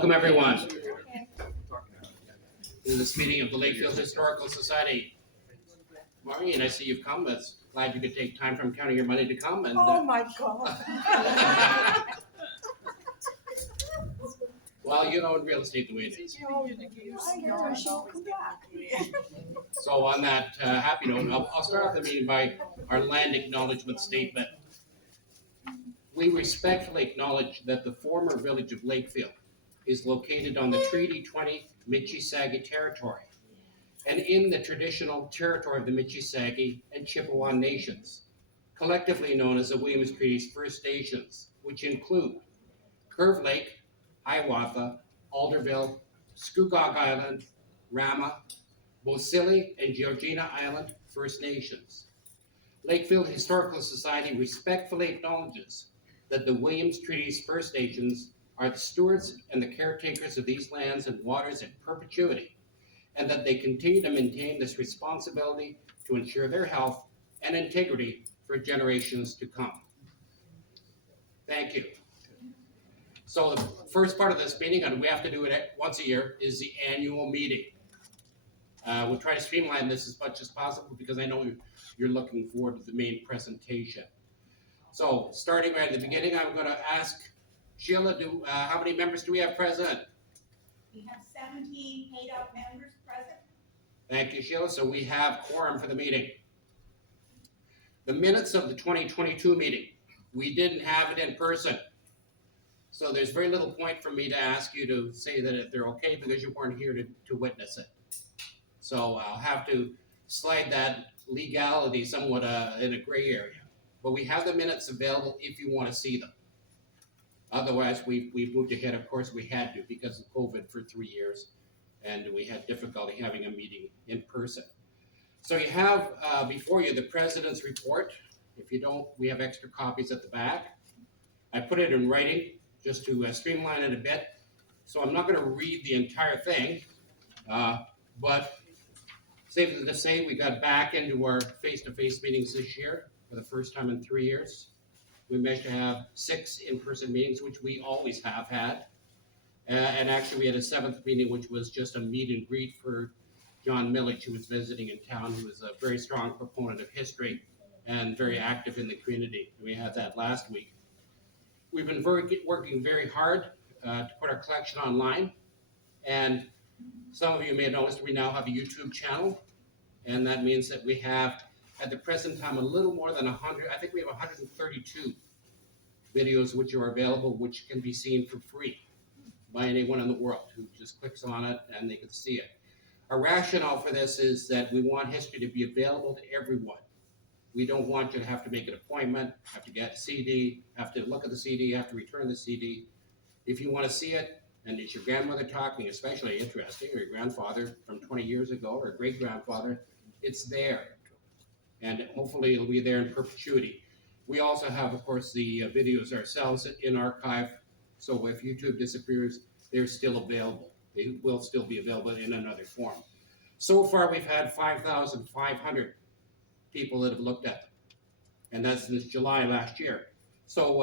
Welcome, everyone, to this meeting of the Lakefield Historical Society. Maureen, I see you've come. It's glad you could take time from counting your money to come. And Oh my God. well, you know, in real estate the way it is. So on that happy note, I'll start off the meeting by our land acknowledgement statement. We respectfully acknowledge that the former village of Lakefield is located on the Treaty 20 Michisagi territory and in the traditional territory of the Michisagi and Chippewa nations, collectively known as the Williams Treaty's First Nations, which include Curve Lake, Hiawatha, Alderville, Scugog Island, Rama, Bosili, and Georgina Island First Nations. Lakefield Historical Society respectfully acknowledges that the Williams Treaty's First Nations are the stewards and the caretakers of these lands and waters in perpetuity, and that they continue to maintain this responsibility to ensure their health and integrity for generations to come. Thank you. So the first part of this meeting, and we have to do it once a year, is the annual meeting. We'll try to streamline this as much as possible because I know you're looking forward to the main presentation. So starting right at the beginning, I'm going to ask Sheila, how many members do we have present? We have 17 paid up members present. Thank you, Sheila. So we have quorum for the meeting. The minutes of the 2022 meeting, we didn't have it in person. So there's very little point for me to ask you to say that if they're okay because you weren't here to witness it. So I'll have to slide that legality somewhat in a gray area. But we have the minutes available if you want to see them. Otherwise, we've moved ahead. Of course, we had to because of COVID for 3 years, and we had difficulty having a meeting in person. So you have before you the president's report. If you don't, we have extra copies at the back. I put it in writing just to streamline it a bit. So I'm not going to read the entire thing, but safe to say we got back into our face-to-face meetings this year for the first time in 3 years. We managed to have 6 in-person meetings, which we always have had. And actually we had a 7th meeting, which was just a meet and greet for John Millich, who was visiting in town, who is a very strong proponent of history and very active in the community. We had that last week. We've been working very hard to put our collection online. And some of you may have noticed we now have a YouTube channel. And that means that we have, at the present time, a little more than 100, I think we have 132 videos which are available, which can be seen for free by anyone in the world who just clicks on it and they can see it. Our rationale for this is that we want history to be available to everyone. We don't want you to have to make an appointment, have to get a CD, have to look at the CD, have to return the CD. If you want to see it, and it's your grandmother talking, especially interesting, or your grandfather from 20 years ago, or great-grandfather, it's there. And hopefully it'll be there in perpetuity. We also have, of course, the videos ourselves in archive. So if YouTube disappears, they're still available. They will still be available in another form. So far, we've had 5,500 people that have looked at them. And that's since July last year. So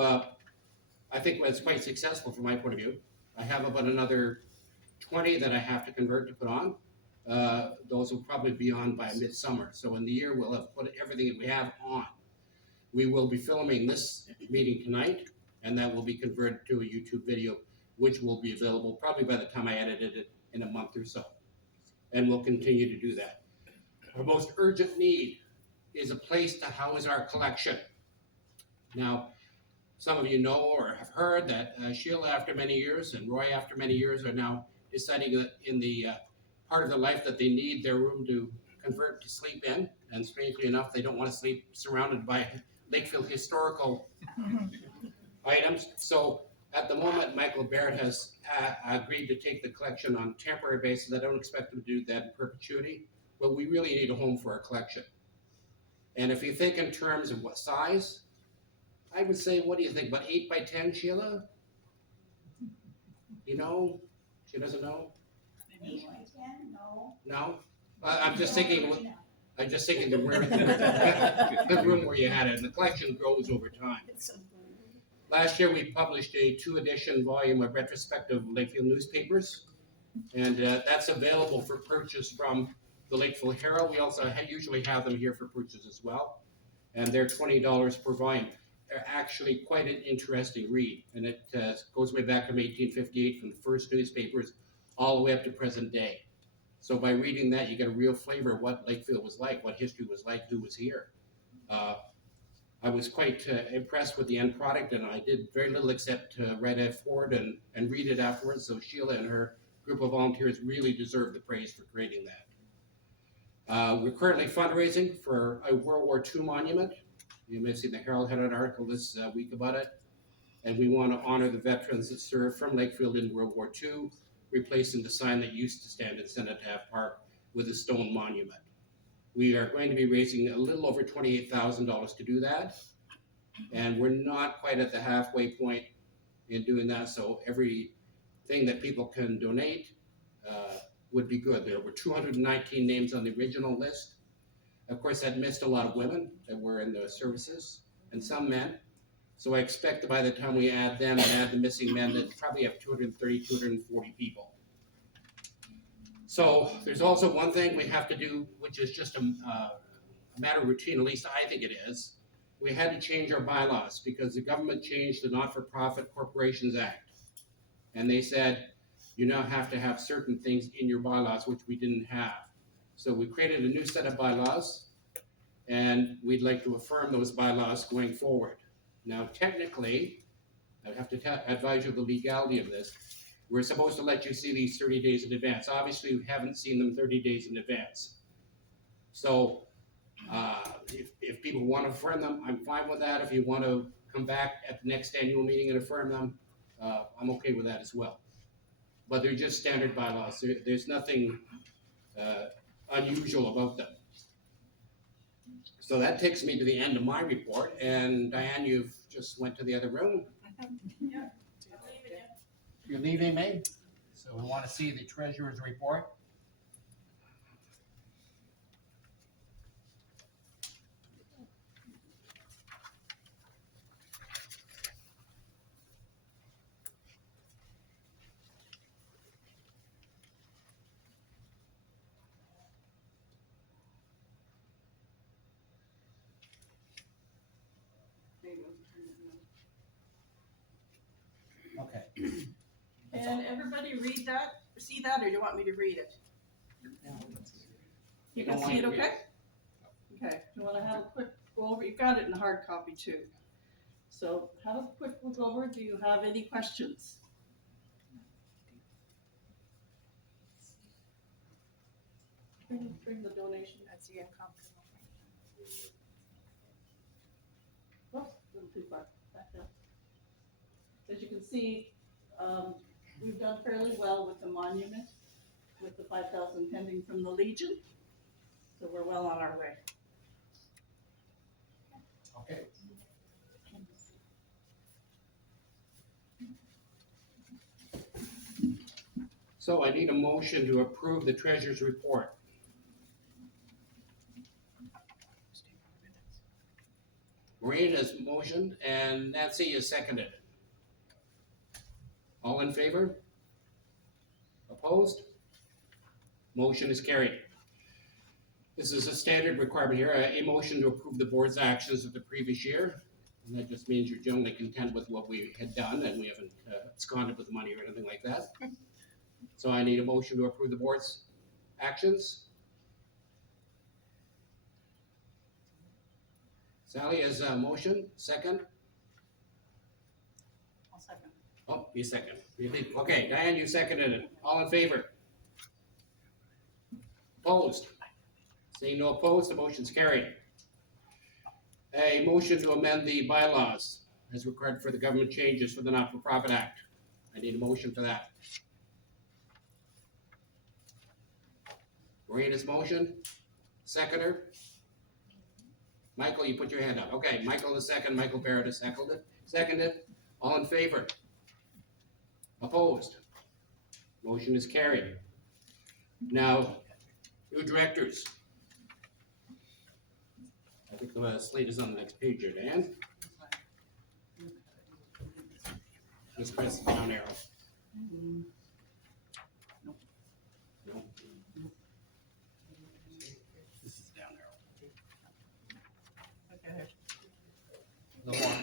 I think that's quite successful from my point of view. I have about another 20 that I have to convert to put on. Those will probably be on by midsummer. So in the year, we'll have put everything that we have on. We will be filming this meeting tonight, and that will be converted to a YouTube video, which will be available probably by the time I edited it in a month or so. And we'll continue to do that. Our most urgent need is a place to house our collection. Now, some of you know or have heard that Sheila, after many years, and Roy, after many years, are now deciding that in the part of their life that they need their room to convert to sleep in. And strangely enough, they don't want to sleep surrounded by Lakefield historical items. So at the moment, Michael Barrett has agreed to take the collection on a temporary basis. I don't expect him to do that in perpetuity, but we really need a home for our collection. And if you think in terms of what size, I would say, what do you think, about 8 by 10, Sheila? You know? She doesn't know? 8 by 10? No. No? I'm just thinking the room where you had it, and the collection grows over time. Last year, we published a 2-edition volume of retrospective Lakeville newspapers, and that's available for purchase from the Lakeville Herald. We also usually have them here for purchase as well, and they're $20 per volume. They're actually quite an interesting read, and it goes way back from 1858, from the first newspapers all the way up to present day. So by reading that, you get a real flavor of what Lakeville was like, what history was like, who was here. I was quite impressed with the end product, and I did very little except write it forward and read it afterwards. So Sheila and her group of volunteers really deserve the praise for creating that. We're currently fundraising for a World War II monument. You may have seen the Herald had an article this week about it. And we want to honor the veterans that served from Lakefield in World War II, replacing the sign that used to stand in Cenotaph Park with a stone monument. We are going to be raising a little over $28,000 to do that. And we're not quite at the halfway point in doing that. So everything that people can donate would be good. There were 219 names on the original list. Of course, that missed a lot of women that were in the services and some men. So I expect that by the time we add them and add the missing men, that probably have 230, 240 people. So there's also one thing we have to do, which is just a matter of routine, at least I think it is. We had to change our bylaws because the government changed the Not-for-Profit Corporations Act. And they said, you now have to have certain things in your bylaws, which we didn't have. So we created a new set of bylaws, and we'd like to affirm those bylaws going forward. Now, technically, I have to advise you of the legality of this. We're supposed to let you see these 30 days in advance. Obviously, we haven't seen them 30 days in advance. So if people want to affirm them, I'm fine with that. If you want to come back at the next annual meeting and affirm them, I'm okay with that as well. But they're just standard bylaws. There's nothing unusual about them. So that takes me to the end of my report. And Diane, you've just went to the other room. Yeah. You're leaving me? So we want to see the treasurer's report. Okay. Can everybody read that, see that, or do you want me to read it? You can see it, okay? Okay, you wanna have a quick go over, you got it in hard copy too. So have a quick look over, do you have any questions? Bring the donation. That's the income. Whoops, a little too far, back up. As you can see, we've done fairly well with the monument, with the 5,000 pending from the Legion. So we're well on our way. Okay. So I need a motion to approve the treasurer's report. Maureen has motioned and Nancy has seconded. All in favor? Opposed? Motion is carried. This is a standard requirement here, a motion to approve the board's actions of the previous year. And that just means you're generally content with what we had done and we haven't absconded with money or anything like that. So I need a motion to approve the board's actions. Sally has a motion, second. I'll second. Oh, you second. Okay, Diane, you seconded it. All in favor? Opposed? Seeing no opposed, the motion's carried. A motion to amend the bylaws as required for the government changes for the Not-for-Profit Act. I need a motion for that. Marina's motion, seconder. Michael, you put your hand up. Okay, Michael the second, Michael Barrett has seconded. All in favor? Opposed? Motion is carried. Now, new directors. I think the slate is on the next page here, Dan. Ms. Chris, down arrow. Mm, No. This is down arrow. Okay. No more.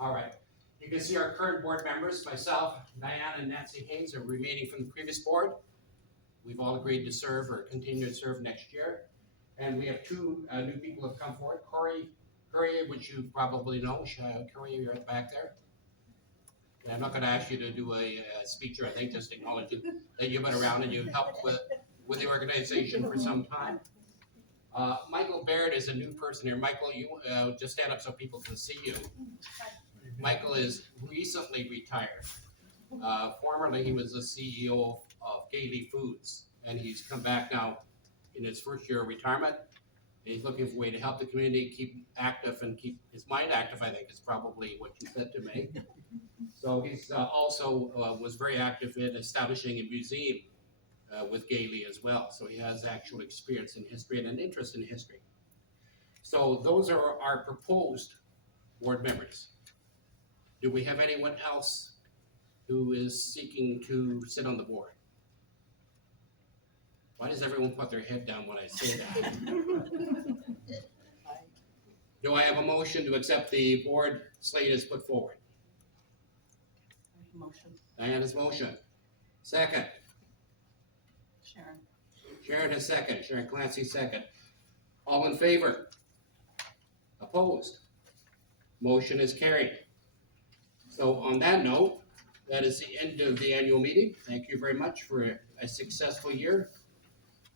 All right. You can see our current board members, myself, Diane, and Nancy Hayes are remaining from the previous board. We've all agreed to serve or continue to serve next year. And we have two new people who have come forward. Corey, which you probably know. Corey, you're at the back there. And I'm not going to ask you to do a speech or anything, just acknowledge that you've been around and you've helped with the organization for some time. Michael Baird is a new person here. Michael, you just stand up so people can see you. Michael is recently retired. Formerly, he was the CEO of Gailey Foods, and he's come back now in his first year of retirement. And he's looking for a way to help the community keep active and keep his mind active, I think is probably what you said to me. So he's also was very active in establishing a museum with Gailey as well. So he has actual experience in history and an interest in history. So those are our proposed board members. Do we have anyone else who is seeking to sit on the board? Why does everyone put their head down when I say that? Do I have a motion to accept the board slate as put forward? Motion. Diana's motion. Second. Sharon. Sharon has second. Sharon Clancy second. All in favor? Opposed? Motion is carried. So on that note, that is the end of the annual meeting. Thank you very much for a successful year.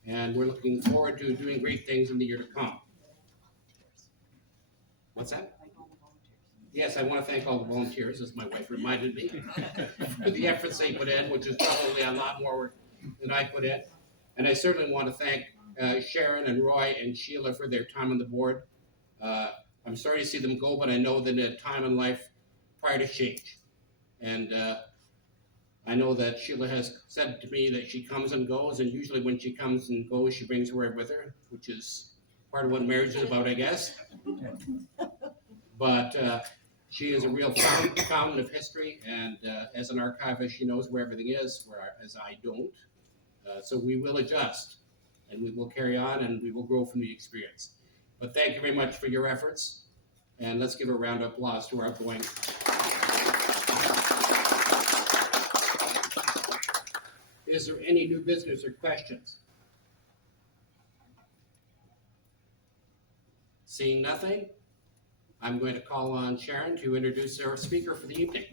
And we're looking forward to doing great things in the year to come. What's that? Yes, I want to thank all the volunteers, as my wife reminded me, for the efforts they put in, which is probably a lot more work than I put in. And I certainly want to thank Sharon and Roy and Sheila for their time on the board. I'm sorry to see them go, but I know that a time in life prior to change. And I know that Sheila has said to me that she comes and goes, and usually when she comes and goes, she brings a word with her, which is part of what marriage is about, I guess. But she is a real fountain of history, and as an archivist, she knows where everything is, whereas I don't. So we will adjust, and we will carry on, and we will grow from the experience. But thank you very much for your efforts, and let's give a round of applause to our outgoing. Is there any new business or questions? Seeing nothing, I'm going to call on Sharon to introduce our speaker for the evening.